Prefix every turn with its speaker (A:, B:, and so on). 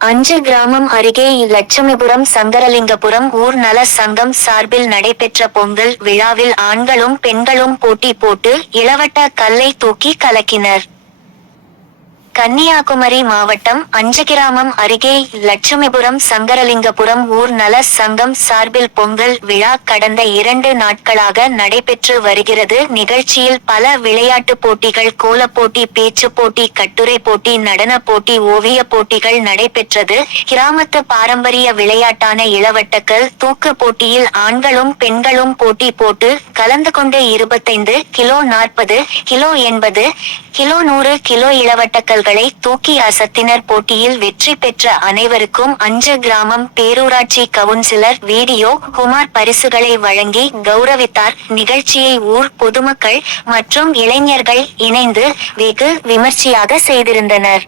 A: அஞ்சு கிராமம் அருகே லட்சுமிபுரம் சங்கரலிங்கபுரம் ஊர் நல சங்கம் சார்பில் நடைபெற்ற பொங்கல் விழாவில் ஆண்களும் பெண்களும் போட்டி போட்டு இளவட்ட கல்லை தூக்கி கலக்கினர். கன்னியாகுமரி மாவட்டம் அஞ்சகிராமம் அருகே லட்சுமிபுரம் சங்கரலிங்கபுரம் ஊர் நல சங்கம் சார்பில் பொங்கல் விழா கடந்த இரண்டு நாட்களாக நடைபெற்று வருகிறது. நிகழ்ச்சியில் பல விளையாட்டு போட்டிகள் கோலப்போட்டி பேச்சு போட்டி கட்டுரை போட்டி நடன போட்டி ஓவிய போட்டிகள் நடைபெற்றது. கிராமத்து பாரம்பரிய விளையாட்டான இளவட்டக்கல் தூக்கு போட்டியில் ஆண்களும் பெண்களும் போட்டி போட்டு கலந்து கொண்டு இருபத்தைந்து கிலோ நாற்பது கிலோ எண்பது கிலோ நூறு கிலோ இளவட்டக்கல்களை தூக்கி அசத்தினர் போட்டியில் வெற்றி பெற்ற அனைவருக்கும் அஞ்சு கிராமம் பேரூராட்சி கவுன்சிலர் வீடியோ குமார் பரிசுகளை வழங்கி கௌரவித்தார். நிகழ்ச்சியை ஊர் பொதுமக்கள் மற்றும் இளைஞர்கள் இணைந்து வெகு விமர்சையாக செய்திருந்தனர்.